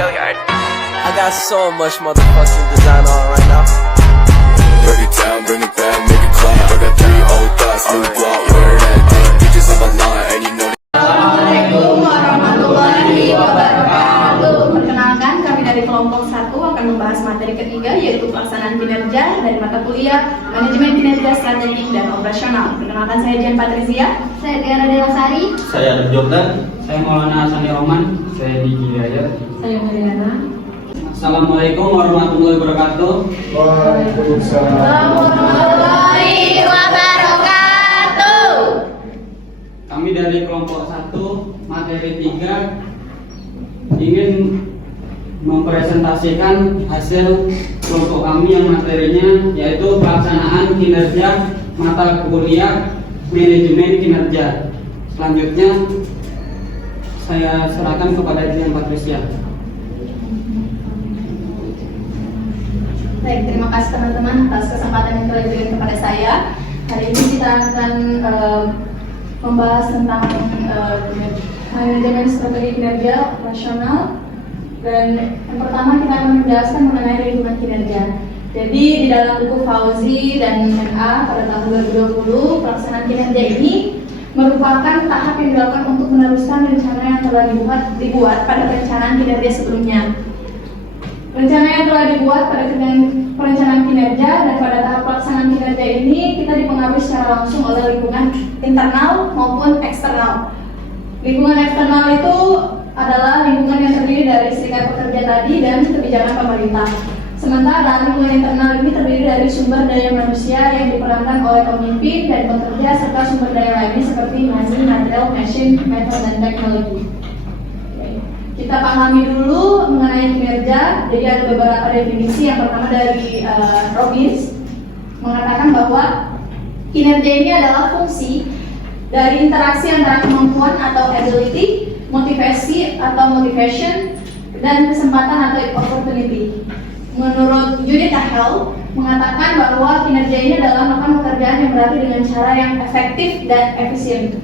I got so much motherfucking design on right now. Break it down, bring it back, make it clap. I got 3 old thoughts, new block, where that thing. Bitches on my line, and you know. Assalamualaikum warahmatullahi wabarakatuh. Perkenalkan, kami dari kelompok 1 akan membahas materi ketiga, yaitu pelaksanaan kinerja dari mata kuliah Manajemen Kinerja Strategik dan Operasional. Perkenalkan, saya Jen Patrizia. Saya Tiara Dewasari. Saya Adam Jordan. Saya Maulana Hasani Roman. Saya Diki Hidayat. Saya Mariana. Assalamualaikum warahmatullahi wabarakatuh. Waalaikumsalam warahmatullahi wabarakatuh. Kami dari kelompok 1 materi 3 ingin mempresentasikan hasil kelompok kami yang materinya yaitu pelaksanaan kinerja mata kuliah Manajemen Kinerja. Selanjutnya saya serahkan kepada Dian Patricia. Baik, terima kasih teman-teman atas kesempatan yang telah diberikan kepada saya. Hari ini kita akan membahas tentang manajemen strategi kinerja operasional. Dan yang pertama kita akan menjelaskan mengenai lingkungan kinerja. Jadi di dalam buku Fauzi dan MA pada tahun 2020, pelaksanaan kinerja ini merupakan tahap yang dilakukan untuk meneruskan rencana yang telah dibuat pada perencanaan kinerja sebelumnya. Rencana yang telah dibuat pada perencanaan kinerja dan pada tahap pelaksanaan kinerja ini kita dipengaruhi secara langsung oleh lingkungan internal maupun eksternal. Lingkungan eksternal itu adalah lingkungan yang terdiri dari serikat pekerja tadi dan kebijakan pemerintah. Sementara lingkungan internal ini terdiri dari sumber daya manusia yang diperankan oleh pemimpin dan pekerja serta sumber daya lainnya seperti money, material, machine, method, dan teknologi. Kita pahami dulu mengenai kinerja. Jadi ada beberapa definisi. Yang pertama dari Robbins mengatakan bahwa kinerja ini adalah fungsi dari interaksi antara kemampuan atau ability, motivasi atau motivation, dan kesempatan atau opportunity. Menurut Judith Ahel mengatakan bahwa kinerja ini adalah melakukan pekerjaan yang berarti dengan cara yang efektif dan efisien.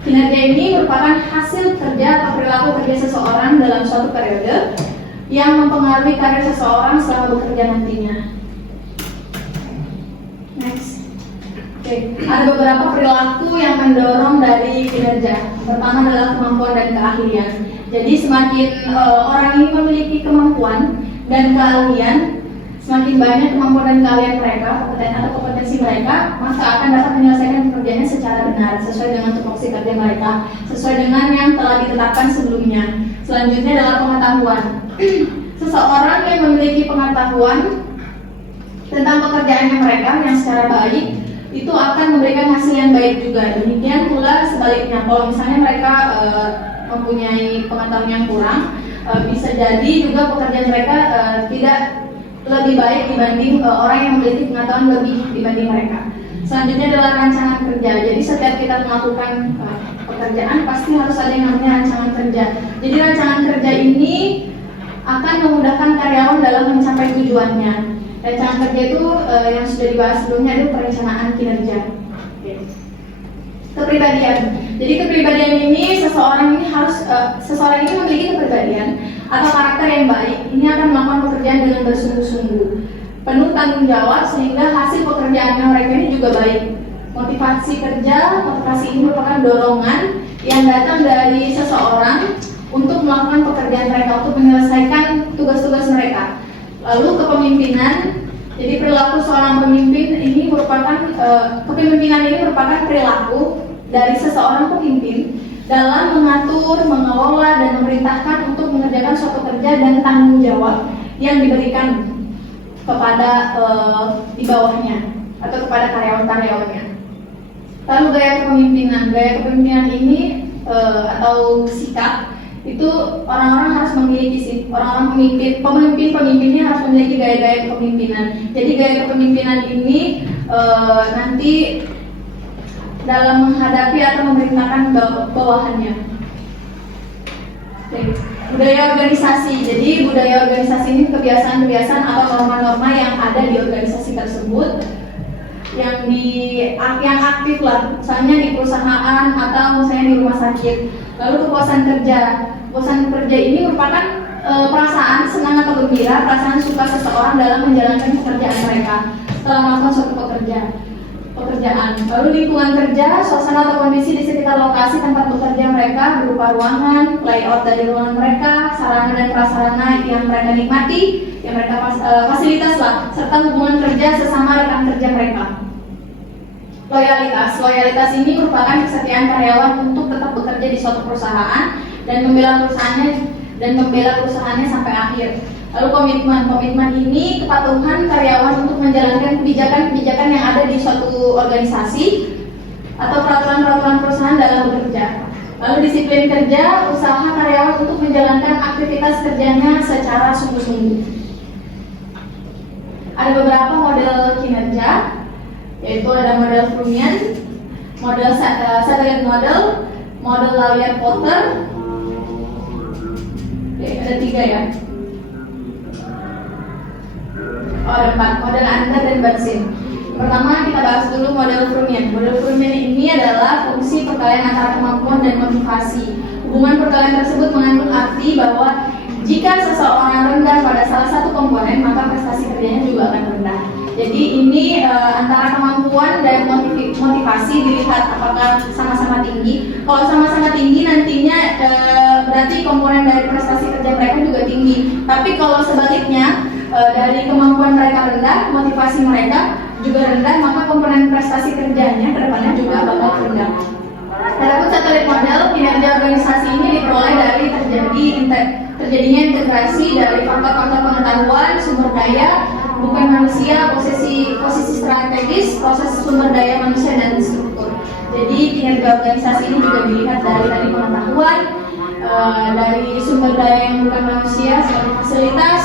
Kinerja ini merupakan hasil kerja atau perilaku kerja seseorang dalam suatu periode yang mempengaruhi karir seseorang selama bekerja nantinya. Next. Oke. Ada beberapa perilaku yang mendorong dari kinerja. Pertama adalah kemampuan dan keahlian. Jadi semakin orang ini memiliki kemampuan dan keahlian, semakin banyak kemampuan dan keahlian mereka, kompetensi mereka, maka akan dapat menyelesaikan pekerjaannya secara benar, sesuai dengan tupoksi kerja mereka, sesuai dengan yang telah ditetapkan sebelumnya. Selanjutnya adalah pengetahuan. Seseorang yang memiliki pengetahuan tentang pekerjaannya mereka yang secara baik, itu akan memberikan hasil yang baik juga. Demikian pula sebaliknya, kalau misalnya mereka mempunyai pengetahuan yang kurang, bisa jadi juga pekerjaan mereka tidak lebih baik dibanding orang yang memiliki pengetahuan lebih dibanding mereka. Selanjutnya adalah rancangan kerja. Jadi setiap kita melakukan pekerjaan pasti harus ada yang namanya rancangan kerja. Jadi rancangan kerja ini akan memudahkan karyawan dalam mencapai tujuannya. Rancangan kerja itu yang sudah dibahas sebelumnya itu perencanaan kinerja. Kepribadian. Jadi kepribadian ini seseorang ini memiliki kepribadian atau karakter yang baik. Ini akan melakukan pekerjaan dengan bersungguh-sungguh, penuh tanggung jawab sehingga hasil pekerjaannya mereka ini juga baik. Motivasi ini merupakan dorongan yang datang dari seseorang untuk melakukan pekerjaan mereka, untuk menyelesaikan tugas-tugas mereka. Lalu kepemimpinan. Jadi perilaku seorang pemimpin ini merupakan kepemimpinan ini merupakan perilaku dari seseorang pemimpin dalam mengatur, mengelola, dan memerintahkan untuk mengerjakan suatu kerja dan tanggung jawab yang diberikan kepada di bawahnya atau kepada karyawan-karyawannya. Lalu gaya kepemimpinan ini atau sikap itu orang-orang harus memiliki sih. Pemimpinnya harus memiliki gaya-gaya kepemimpinan. Jadi gaya kepemimpinan ini nanti dalam menghadapi atau memerintahkan bawahannya. Budaya organisasi. Jadi budaya organisasi ini kebiasaan-kebiasaan atau norma-norma yang ada di organisasi tersebut yang aktif lah, misalnya di perusahaan atau misalnya di rumah sakit. Lalu kepuasan kerja. Kepuasan kerja ini merupakan perasaan senang atau gembira, perasaan suka seseorang dalam menjalankan pekerjaan mereka setelah melakukan suatu pekerjaan. Lalu lingkungan kerja, suasana atau kondisi di sekitar lokasi tempat bekerja mereka berupa ruangan, layout dari ruangan mereka, sarana dan prasarana yang mereka nikmati, yang mereka fasilitas lah, serta hubungan kerja sesama rekan kerja mereka. Loyalitas ini merupakan kesetiaan karyawan untuk tetap bekerja di suatu perusahaan dan membela perusahaannya sampai akhir. Lalu komitmen ini kepatuhan karyawan untuk menjalankan kebijakan-kebijakan yang ada di suatu organisasi atau peraturan-peraturan perusahaan dalam bekerja. Lalu disiplin kerja, usaha karyawan untuk menjalankan aktivitas kerjanya secara sungguh-sungguh. Ada beberapa model kinerja, yaitu ada model Freudian, model satellite model, model Lawyer-Potter. Ada 3 ya. Ada 4, model Under dan Batsin. Pertama kita bahas dulu model Freudian. Model Freudian ini adalah fungsi perkalian antara kemampuan dan motivasi. Hubungan perkalian tersebut mengandung arti bahwa jika seseorang rendah pada salah satu komponen, maka prestasi kerjanya juga akan rendah. Jadi ini antara kemampuan dan motivasi dilihat apakah sama-sama tinggi. Kalau sama-sama tinggi nantinya berarti komponen dari prestasi kerja mereka juga tinggi. Tapi kalau sebaliknya dari kemampuan mereka rendah, motivasi mereka juga rendah, maka komponen prestasi kerjanya ke depannya juga bakal rendah. Adapun satelit model kinerja organisasi ini diperoleh dari terjadinya integrasi dari faktor-faktor pengetahuan, sumber daya, bukan manusia, posisi strategis, proses sumber daya manusia dan struktur. Jadi kinerja organisasi ini juga dilihat dari pengetahuan, dari sumber daya yang bukan manusia seperti fasilitas,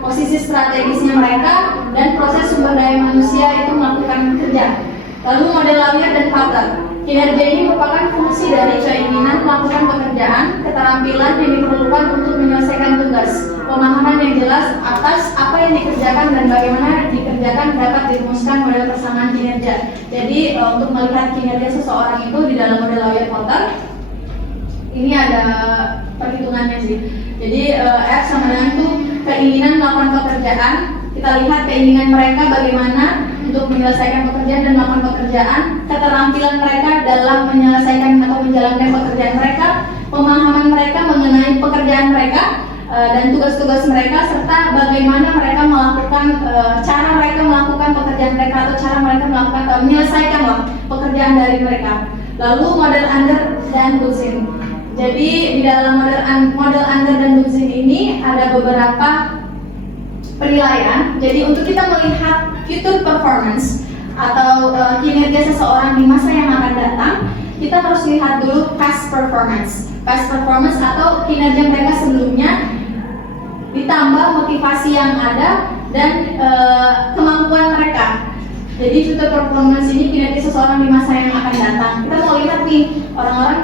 posisi strategisnya mereka, dan proses sumber daya manusia itu melakukan kerja. Lalu model Lawyer dan Potter. Kinerja ini merupakan fungsi dari keinginan melakukan pekerjaan, keterampilan yang diperlukan untuk menyelesaikan tugas, pemahaman yang jelas atas apa yang dikerjakan dan bagaimana dikerjakan dapat dirumuskan model persamaan kinerja. Jadi untuk melihat kinerja seseorang itu di dalam model Lawyer-Potter, ini ada perhitungannya sih. Jadi F sama dengan itu keinginan melakukan pekerjaan. Kita lihat keinginan mereka bagaimana untuk menyelesaikan pekerjaan dan melakukan pekerjaan, keterampilan mereka dalam menyelesaikan atau menjalankan pekerjaan mereka, pemahaman mereka mengenai pekerjaan mereka dan tugas-tugas mereka, serta bagaimana mereka melakukan cara mereka melakukan pekerjaan mereka atau cara mereka melakukan menyelesaikan pekerjaan dari mereka. Lalu model Under dan Buzin. Jadi di dalam model Under dan Buzin ini ada beberapa penilaian. Jadi untuk kita melihat future performance atau kinerja seseorang di masa yang akan datang, kita harus lihat dulu past performance. Past performance atau kinerja mereka sebelumnya ditambah motivasi yang ada dan kemampuan mereka. Jadi future performance ini kinerja seseorang di masa yang akan datang. Kita mau lihat nih orang-orang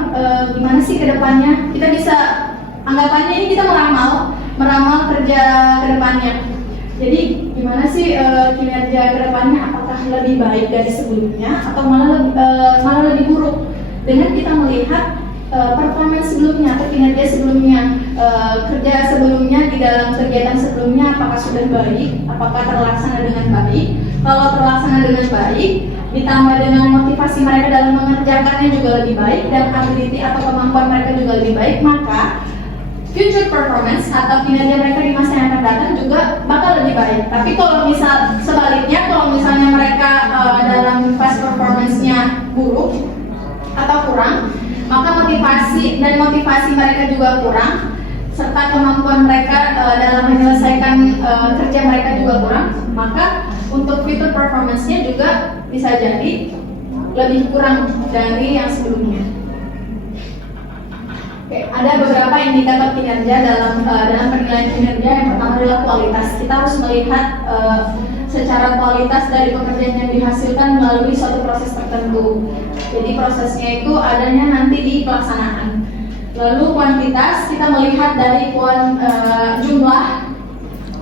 gimana sih ke depannya. Kita bisa anggapannya ini kita meramal kerja ke depannya. Jadi gimana sih kinerja ke depannya, apakah lebih baik dari sebelumnya atau malah lebih buruk, dengan kita melihat performance sebelumnya atau kinerja sebelumnya, kerja sebelumnya di dalam kegiatan sebelumnya apakah sudah baik, apakah terlaksana dengan baik. Kalau terlaksana dengan baik ditambah dengan motivasi mereka dalam mengerjakannya juga lebih baik dan ability atau kemampuan mereka juga lebih baik, maka future performance atau kinerja mereka di masa yang akan datang juga bakal lebih baik. Tapi kalau sebaliknya, kalau misalnya mereka dalam past performance-nya buruk atau kurang, maka motivasi mereka juga kurang, serta kemampuan mereka dalam menyelesaikan kerja mereka juga kurang, maka untuk future performance-nya juga bisa jadi lebih kurang dari yang sebelumnya. Oke, ada beberapa indikator kinerja dalam penilaian kinerja. Yang pertama adalah kualitas. Kita harus melihat secara kualitas dari pekerjaan yang dihasilkan melalui suatu proses tertentu. Jadi prosesnya itu adanya nanti di pelaksanaan. Lalu kuantitas, kita melihat dari jumlah,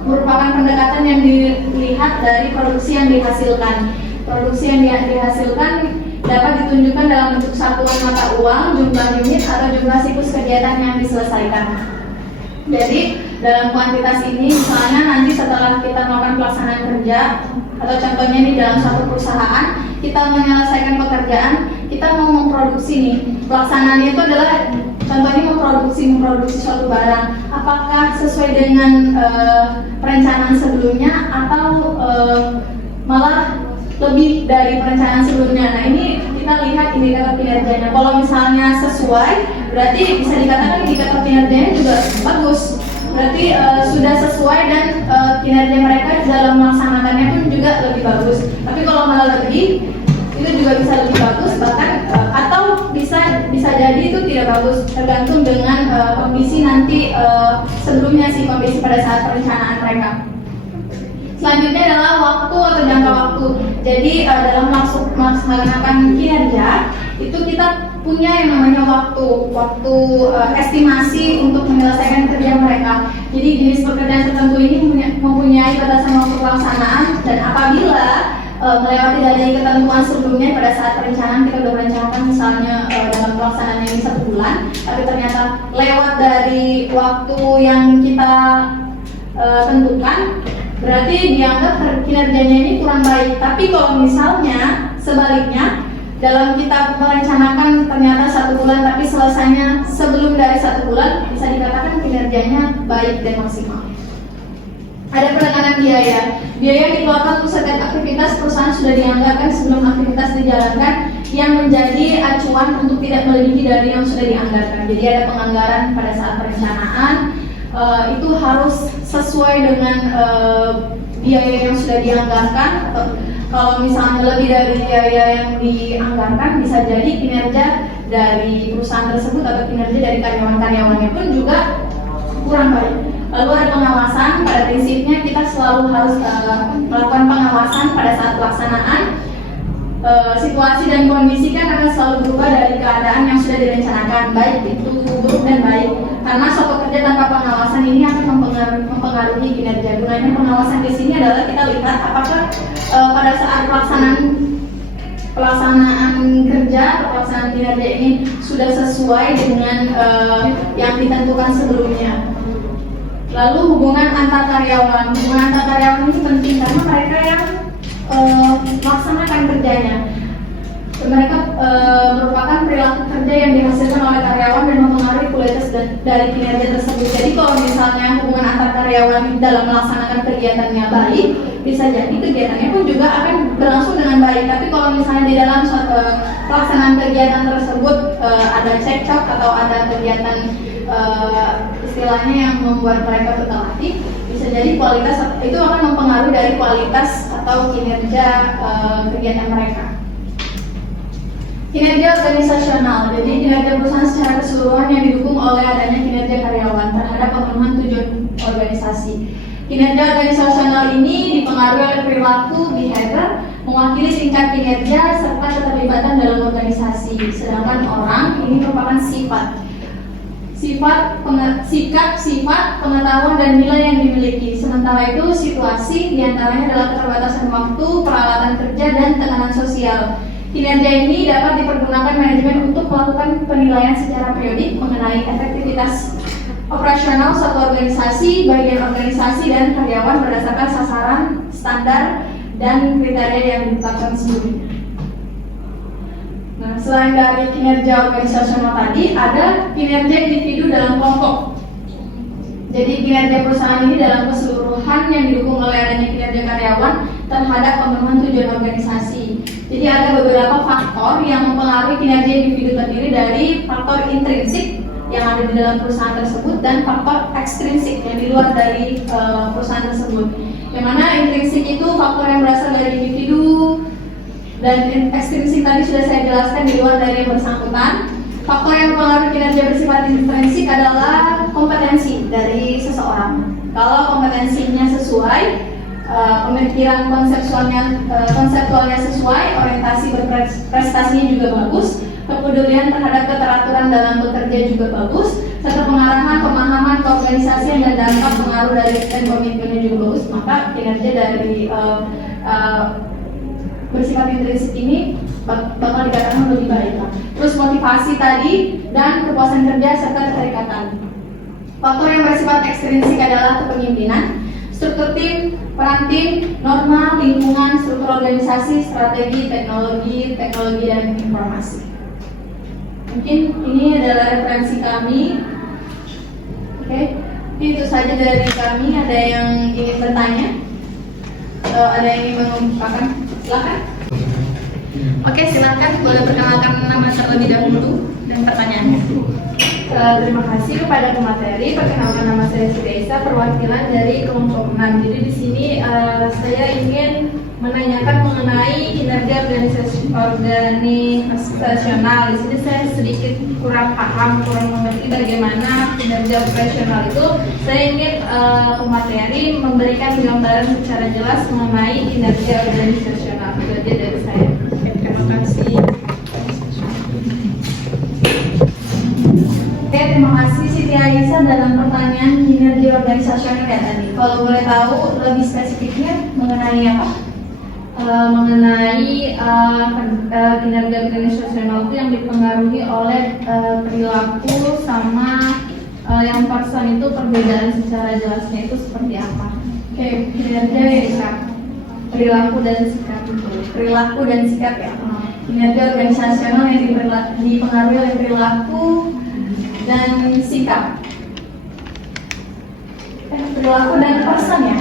merupakan pendekatan yang dilihat dari produksi yang dihasilkan. Produksi yang dihasilkan dapat ditunjukkan dalam bentuk satuan mata uang, jumlah unit, atau jumlah siklus kegiatan yang diselesaikan. Jadi dalam kuantitas ini misalnya nanti setelah kita melakukan pelaksanaan kerja atau contohnya di dalam suatu perusahaan kita menyelesaikan pekerjaan, kita mau memproduksi nih, pelaksanaannya itu adalah contohnya memproduksi suatu barang, apakah sesuai dengan perencanaan sebelumnya atau malah lebih dari perencanaan sebelumnya. Nah ini kita lihat indikator kinerjanya. Kalau misalnya sesuai, berarti bisa dikatakan indikator kinerjanya juga bagus. Berarti sudah sesuai dan kinerja mereka dalam melaksanakannya pun juga lebih bagus. Tapi kalau malah lebih, itu juga bisa lebih bagus, bahkan atau bisa jadi itu tidak bagus, tergantung dengan kondisi nanti sebelumnya sih, kondisi pada saat perencanaan mereka. Selanjutnya adalah waktu atau jangka waktu. Jadi dalam melaksanakan kinerja itu kita punya yang namanya waktu estimasi untuk menyelesaikan kerja mereka. Jadi jenis pekerjaan tertentu ini mempunyai batasan waktu pelaksanaan, dan apabila melewati dari ketentuan sebelumnya pada saat perencanaan kita sudah merencanakan misalnya dalam pelaksanaan ini 1 bulan, tapi ternyata lewat dari waktu yang kita tentukan, berarti dianggap kinerjanya ini kurang baik. Tapi kalau misalnya sebaliknya, dalam kita merencanakan ternyata 1 bulan tapi selesainya sebelum dari 1 bulan, bisa dikatakan kinerjanya baik dan maksimal. Ada penekanan biaya. Biaya yang dikeluarkan untuk setiap aktivitas perusahaan sudah dianggarkan sebelum aktivitas dijalankan, yang menjadi acuan untuk tidak melebihi dari yang sudah dianggarkan. Jadi ada penganggaran pada saat perencanaan, itu harus sesuai dengan biaya yang sudah dianggarkan, atau kalau misalnya lebih dari biaya yang dianggarkan, bisa jadi kinerja dari perusahaan tersebut atau kinerja dari karyawan-karyawannya pun juga kurang baik. Lalu ada pengawasan. Pada prinsipnya kita selalu harus melakukan pengawasan pada saat pelaksanaan. Situasi dan kondisi kan akan selalu berubah dari keadaan yang sudah direncanakan, baik itu buruk dan baik. Karena suatu kerja tanpa pengawasan ini akan mempengaruhi kinerja. Gunanya pengawasan di sini adalah kita lihat apakah pada saat pelaksanaan kerja atau pelaksanaan kinerja ini sudah sesuai dengan yang ditentukan sebelumnya. Lalu hubungan antar karyawan. Hubungan antar karyawan ini penting karena mereka yang melaksanakan kerjanya. Mereka merupakan perilaku kerja yang dihasilkan oleh karyawan dan mempengaruhi kualitas dari kinerja tersebut. Jadi kalau misalnya hubungan antar karyawan dalam melaksanakan kegiatannya baik, bisa jadi kegiatannya pun juga akan berlangsung dengan baik. Tapi kalau misalnya di dalam pelaksanaan kegiatan tersebut ada cekcok atau ada kegiatan istilahnya yang membuat mereka bertelatih, bisa jadi kualitas itu akan mempengaruhi dari kualitas atau kinerja kegiatan mereka. Kinerja organisasional. Jadi kinerja perusahaan secara keseluruhan yang didukung oleh adanya kinerja karyawan terhadap pemenuhan tujuan organisasi. Kinerja organisasional ini dipengaruhi oleh perilaku behavior, mewakili tingkat kinerja serta keterlibatan dalam organisasi. Sedangkan orang ini merupakan sikap, sifat, pengetahuan dan nilai yang dimiliki. Sementara itu situasi diantaranya adalah keterbatasan waktu, peralatan kerja dan tekanan sosial. Kinerja ini dapat dipergunakan manajemen untuk melakukan penilaian secara periodik mengenai efektivitas operasional suatu organisasi, bagian organisasi dan karyawan berdasarkan sasaran, standar, dan kriteria yang ditetapkan sebelumnya. Nah, selain dari kinerja organisasional tadi, ada kinerja individu dalam kelompok. Jadi kinerja perusahaan ini dalam keseluruhan yang didukung oleh adanya kinerja karyawan terhadap pemenuhan tujuan organisasi. Jadi ada beberapa faktor yang mempengaruhi kinerja individu terdiri dari faktor intrinsik yang ada di dalam perusahaan tersebut dan faktor ekstrinsik yang di luar dari perusahaan tersebut. Yang mana intrinsik itu faktor yang berasal dari individu, dan ekstrinsik tadi sudah saya jelaskan di luar dari yang bersangkutan. Faktor yang mempengaruhi kinerja bersifat intrinsik adalah kompetensi dari seseorang. Kalau kompetensinya sesuai, pemikiran konseptualnya sesuai, orientasi berprestasinya juga bagus, kepedulian terhadap keteraturan dalam bekerja juga bagus, serta pengarahan, pemahaman, keorganisasian dan dampak pengaruh dari dan komitmennya juga bagus, maka kinerja dari bersifat intrinsik ini bakal dikatakan lebih baik. Terus motivasi tadi dan kepuasan kerja serta keterikatan. Faktor yang bersifat ekstrinsik adalah kepemimpinan, struktur tim, peran tim, norma, lingkungan, struktur organisasi, strategi, teknologi, dan informasi. Mungkin ini adalah referensi kami. Oke, itu saja dari kami. Ada yang ingin bertanya? Ada yang ingin mengungkapkan? Silakan. Oke, silakan. Boleh perkenalkan nama terlebih dahulu dan pertanyaannya. Terima kasih kepada pemateri. Perkenalkan, nama saya Siti Aisyah, perwakilan dari kelompok 6. Jadi di sini saya ingin menanyakan mengenai kinerja organisasional. Di sini saya sedikit kurang paham, kurang mengerti bagaimana kinerja operasional itu. Saya ingin pemateri memberikan gambaran secara jelas mengenai kinerja organisasional. Itu aja dari saya. Terima kasih. Oke, terima kasih Siti Aisyah dalam pertanyaan kinerja organisasional ya tadi. Kalau boleh tahu lebih spesifiknya mengenai apa? Mengenai kinerja organisasional itu yang dipengaruhi oleh perilaku sama yang person itu perbedaan secara jelasnya itu seperti apa? Oke, kinerja ya, perilaku dan sikap itu. Perilaku dan sikap ya. Kinerja organisasional yang dipengaruhi oleh perilaku dan sikap, perilaku dan person ya,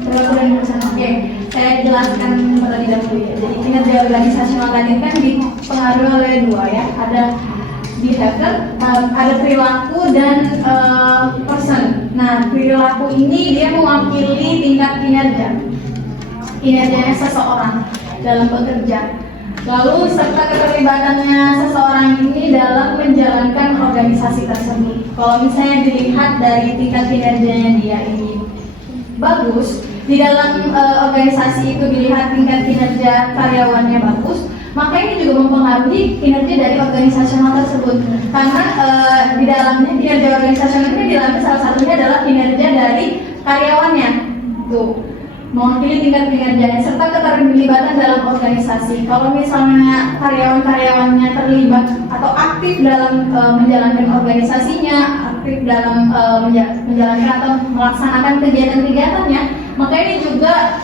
perilaku dan person. Oke, saya jelaskan terlebih dahulu ya. Jadi kinerja organisasional tadi kan dipengaruhi oleh dua ya, ada behavior, ada perilaku dan person. Nah, perilaku ini dia mewakili tingkat kinerjanya seseorang dalam bekerja. Lalu serta keterlibatannya seseorang ini dalam menjalankan organisasi tersebut. Kalau misalnya dilihat dari tingkat kinerjanya dia ini bagus, di dalam organisasi itu dilihat tingkat kinerja karyawannya bagus, maka ini juga mempengaruhi kinerja dari organisasional tersebut. Karena di dalamnya kinerja organisasional ini di dalamnya salah satunya adalah kinerja dari karyawannya. Tuh, mewakili tingkat kinerjanya serta keterlibatan dalam organisasi. Kalau misalnya karyawan-karyawannya terlibat atau aktif dalam menjalankan organisasinya, aktif dalam menjalankan atau melaksanakan kegiatan-kegiatannya, maka ini juga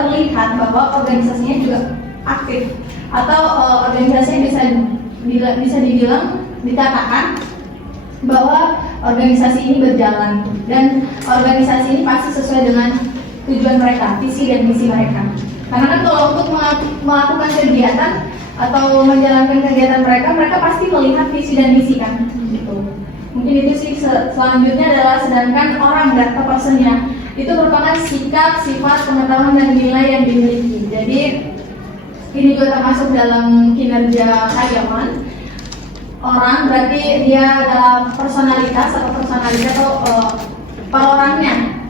terlihat bahwa organisasinya juga aktif atau organisasinya bisa dikatakan bahwa organisasi ini berjalan dan organisasi ini pasti sesuai dengan tujuan mereka, visi dan misi mereka. Karena kan kalau untuk melakukan kegiatan atau menjalankan kegiatan mereka pasti melihat visi dan misi kan, gitu. Mungkin itu sih. Selanjutnya adalah sedangkan orang atau personnya itu merupakan sikap, sifat, pengetahuan dan nilai yang dimiliki. Jadi ini juga termasuk dalam kinerja karyawan. Orang berarti dia adalah personalitas atau per orangnya.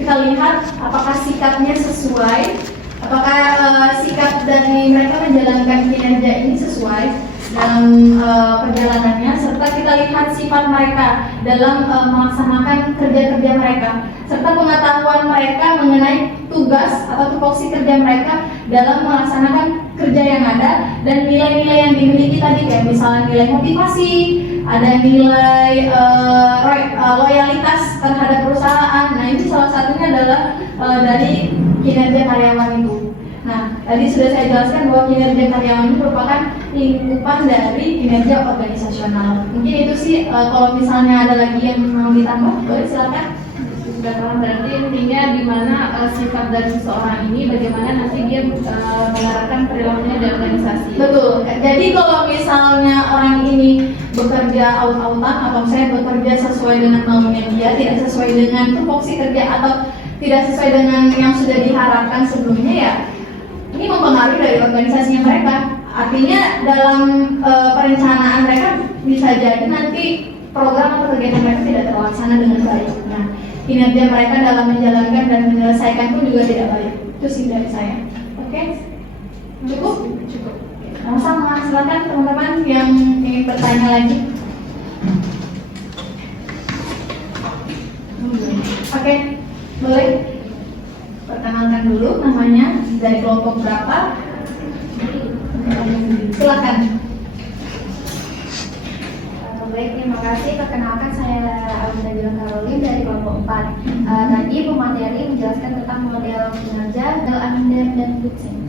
Kita lihat apakah sikapnya sesuai, apakah sikap dari mereka menjalankan kinerja ini sesuai dalam perjalanannya, serta kita lihat sifat mereka dalam melaksanakan kerja-kerja mereka, serta pengetahuan mereka mengenai tugas atau tupoksi kerja mereka dalam melaksanakan kerja yang ada, dan nilai-nilai yang dimiliki tadi kayak misalnya nilai motivasi, ada nilai loyalitas terhadap perusahaan. Nah, ini salah satunya adalah dari kinerja karyawan itu. Nah, tadi sudah saya jelaskan bahwa kinerja karyawan itu merupakan lingkupan dari kinerja organisasional. Mungkin itu sih. Kalau misalnya ada lagi yang mau ditambah, boleh silakan. Sudah paham, berarti intinya di mana sifat dari seseorang ini, bagaimana nanti dia menerapkan perilakunya di organisasi. Betul. Jadi kalau misalnya orang ini bekerja aut-autan atau saya bekerja sesuai dengan maunya dia, tidak sesuai dengan tupoksi kerja atau tidak sesuai dengan yang sudah diharapkan sebelumnya, ya ini mempengaruhi dari organisasinya mereka. Artinya dalam perencanaan mereka bisa jadi nanti program atau kegiatan mereka tidak terlaksana dengan baik. Nah, kinerja mereka dalam menjalankan dan menyelesaikan pun juga tidak baik. Itu sih dari saya. Oke? Cukup? Cukup. Sama-sama. Silakan teman-teman yang ingin bertanya lagi. Oke, boleh perkenalkan dulu namanya, dari kelompok berapa? Silakan. Baik, terima kasih. Perkenalkan saya Alda Jela Karolin dari kelompok 4. Tadi pemateri menjelaskan tentang model kinerja, Under dan Kutzen.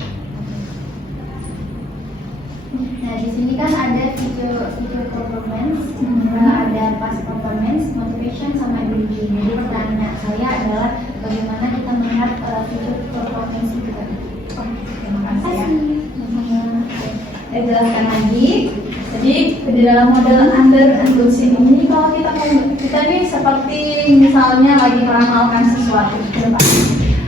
Nah, di sini kan ada future performance, ada past performance, motivation, sama ability. Jadi pertanyaan saya adalah bagaimana kita melihat future performance itu tadi. Terima kasih ya. Saya jelaskan lagi. Jadi di dalam model under and Kutzen ini kalau kita ini seperti misalnya lagi meramalkan sesuatu ke depan.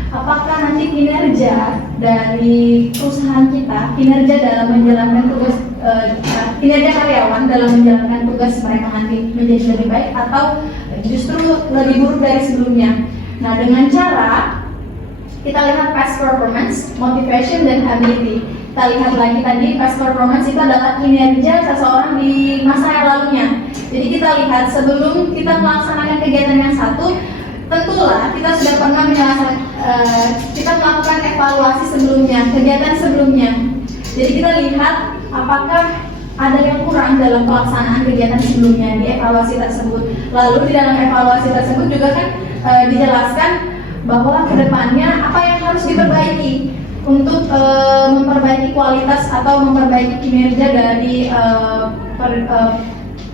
Apakah nanti kinerja dari perusahaan kita, kinerja dalam menjalankan tugas, kinerja karyawan dalam menjalankan tugas mereka nanti menjadi lebih baik atau justru lebih buruk dari sebelumnya? Nah, dengan cara kita lihat past performance, motivation, dan ability. Kita lihat lagi tadi past performance itu adalah kinerja seseorang di masa yang lalunya. Jadi kita lihat sebelum kita melaksanakan kegiatan yang satu, tentulah kita sudah pernah kita melakukan evaluasi sebelumnya, kegiatan sebelumnya. Jadi kita lihat apakah ada yang kurang dalam pelaksanaan kegiatan sebelumnya di evaluasi tersebut. Lalu di dalam evaluasi tersebut juga kan dijelaskan bahwa kedepannya apa yang harus diperbaiki untuk memperbaiki kualitas atau memperbaiki kinerja dari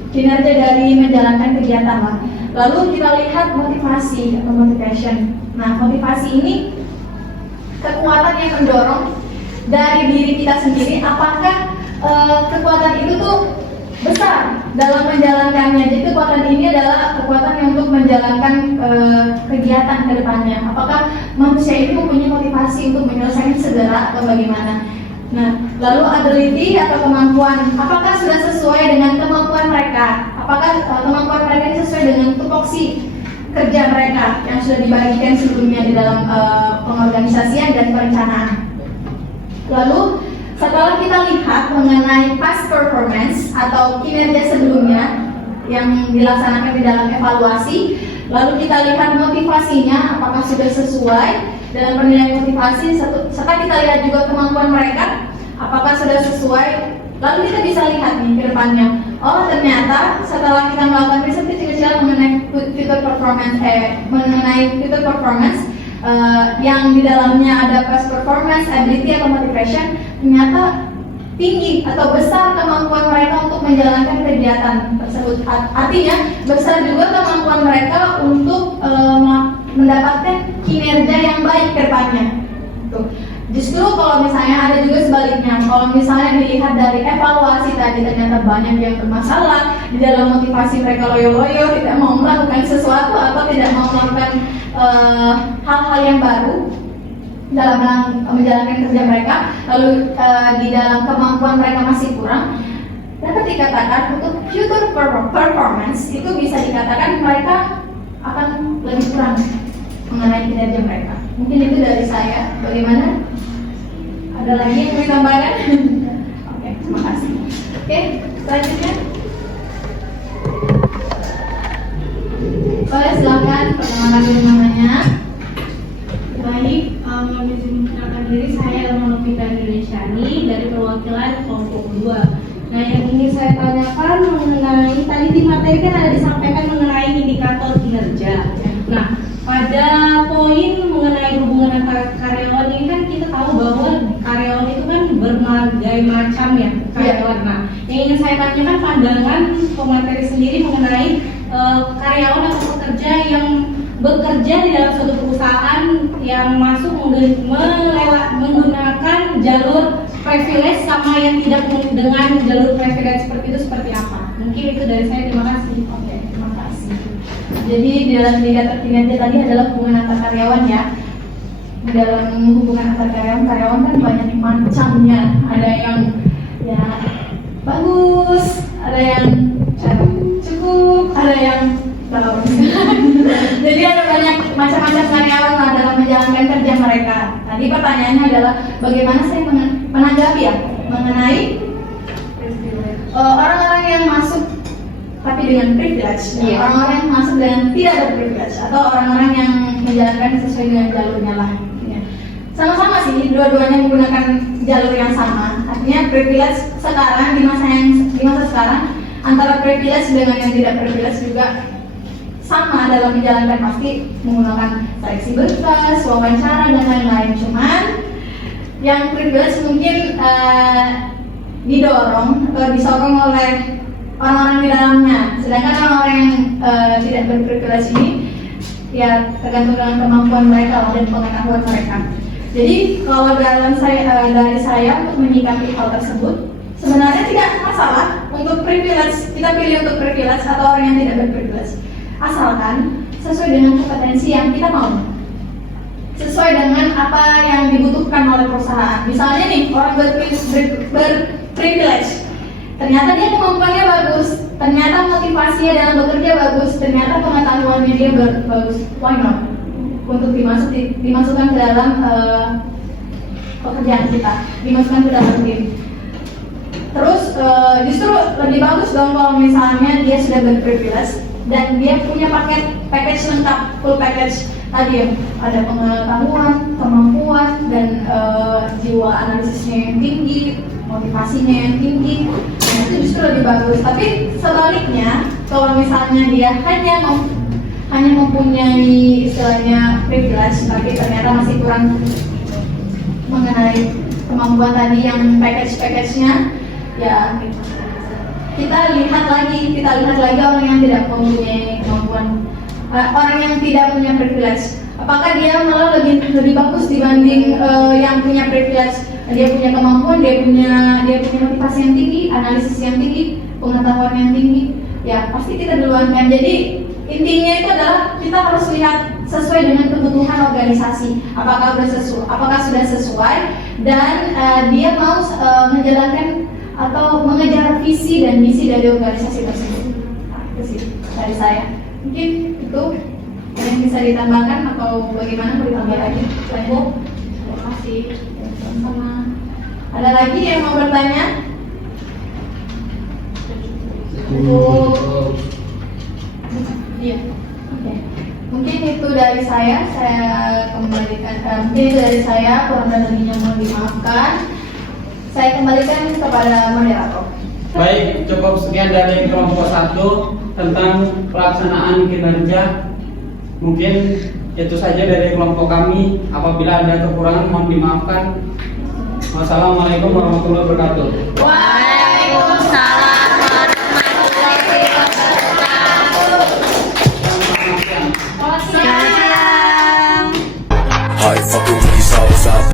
kinerja dari menjalankan kegiatan lah. Lalu kita lihat motivasi atau motivation. Nah, motivasi ini kekuatan yang mendorong dari diri kita sendiri. Apakah kekuatan itu tuh besar dalam menjalankannya? Jadi kekuatan ini adalah kekuatan yang untuk menjalankan kegiatan ke depannya. Apakah manusia itu mempunyai motivasi untuk menyelesaikan segera atau bagaimana? Nah, lalu ability atau kemampuan, apakah sudah sesuai dengan kemampuan mereka? Apakah kemampuan mereka ini sesuai dengan tupoksi kerja mereka yang sudah dibagikan sebelumnya di dalam pengorganisasian dan perencanaan? Lalu setelah kita lihat mengenai past performance atau kinerja sebelumnya yang dilaksanakan di dalam evaluasi, lalu kita lihat motivasinya apakah sudah sesuai dalam penilaian motivasi, serta kita lihat juga kemampuan mereka apakah sudah sesuai. Lalu kita bisa lihat nih ke depannya, oh ternyata setelah kita melakukan riset kecil-kecilan mengenai future performance yang di dalamnya ada past performance, ability atau motivation, ternyata tinggi atau besar kemampuan mereka untuk menjalankan kegiatan tersebut. Artinya besar juga kemampuan mereka untuk mendapatkan kinerja yang baik ke depannya. Tuh. Justru kalau misalnya ada juga sebaliknya, kalau misalnya dilihat dari evaluasi tadi ternyata banyak yang bermasalah di dalam motivasi mereka, loyo-loyo, tidak mau melakukan sesuatu atau tidak mau melakukan hal-hal yang baru dalam menjalankan kerja mereka, lalu di dalam kemampuan mereka masih kurang, dapat dikatakan untuk future performance itu bisa dikatakan mereka akan lebih kurang mengenai kinerja mereka. Mungkin itu dari saya. Bagaimana? Ada lagi yang mau ditambahkan? Oke, terima kasih. Oke, selanjutnya. Boleh silakan perkenalkan diri namanya. Baik, kami mengenalkan diri, saya Elma Novita Indonesiani dari perwakilan kelompok 2. Nah, yang ingin saya tanyakan mengenai tadi di materi kan ada disampaikan mengenai indikator kinerja. Nah, pada poin mengenai hubungan antara karyawan ini kan kita tahu bahwa karyawan itu kan berbagai macam ya karyawan. Nah, yang ingin saya tanyakan pandangan pemateri sendiri mengenai karyawan atau pekerja yang bekerja di dalam suatu perusahaan yang masuk menggunakan jalur privilege sama yang tidak dengan jalur privilege seperti itu seperti apa? Mungkin itu dari saya. Terima kasih. Oke, terima kasih. Jadi di dalam indikator kinerja tadi adalah hubungan antar karyawan ya. Di dalam hubungan antar karyawan kan banyak macamnya. Ada yang ya bagus, ada yang cukup, ada yang kalau jadi ada banyak macam-macam karyawan lah dalam menjalankan kerja mereka. Tadi pertanyaannya adalah bagaimana saya menanggapi ya mengenai orang-orang yang masuk tapi dengan privilege, orang-orang yang masuk dengan tidak ada privilege atau orang-orang yang menjalankan sesuai dengan jalurnya lah. Sama-sama sih, dua-duanya menggunakan jalur yang sama. Artinya privilege sekarang di masa sekarang antara privilege dengan yang tidak privilege juga sama dalam menjalankan, pasti menggunakan seleksi berkas, wawancara dan lain-lain. Cuman yang privilege mungkin didorong atau disokong oleh orang-orang di dalamnya, sedangkan orang-orang yang tidak berprivilege ini ya tergantung dengan kemampuan mereka dan pengetahuan mereka. Jadi kalau dari saya untuk menyikapi hal tersebut, sebenarnya tidak masalah untuk privilege, kita pilih untuk privilege atau orang yang tidak berprivilege, asalkan sesuai dengan kompetensi yang kita mau, sesuai dengan apa yang dibutuhkan oleh perusahaan. Misalnya nih, orang berprivilege, ternyata dia kemampuannya bagus, ternyata motivasinya dalam bekerja bagus, ternyata pengetahuannya dia bagus, why not? Untuk dimasukkan ke dalam pekerjaan kita, dimasukkan ke dalam tim. Terus justru lebih bagus dong kalau misalnya dia sudah berprivilege dan dia punya package lengkap, full package tadi, ada pengetahuan, kemampuan, dan jiwa analisisnya yang tinggi, motivasinya yang tinggi. Nah, itu justru lebih bagus. Tapi sebaliknya, kalau misalnya dia hanya mempunyai istilahnya privilege, tapi ternyata masih kurang mengenai kemampuan tadi yang package-nya, ya kita lihat lagi orang yang tidak mempunyai kemampuan, orang yang tidak punya privilege, apakah dia malah lebih bagus dibanding yang punya privilege. Dia punya kemampuan, dia punya motivasi yang tinggi, analisis yang tinggi, pengetahuan yang tinggi, ya pasti kita duluan kan. Jadi intinya itu adalah kita harus lihat sesuai dengan kebutuhan organisasi, apakah sudah sesuai dan dia mau menjalankan atau mengejar visi dan misi dari organisasi tersebut. Nah, itu sih dari saya. Mungkin itu yang bisa ditambahkan atau bagaimana, mau ditambah lagi? Terima kasih. Sama. Ada lagi yang mau bertanya? Iya. Oke. Mungkin itu dari saya kembalikan. Mungkin itu dari saya, kurang dan lebihnya mohon dimaafkan. Saya kembalikan kepada moderator. Baik, cukup sekian dari kelompok 1 tentang pelaksanaan kinerja. Mungkin itu saja dari kelompok kami. Apabila ada kekurangan mohon dimaafkan. Wassalamualaikum warahmatullahi wabarakatuh. Waalaikumsalam warahmatullahi wabarakatuh. I fucking with these hoes,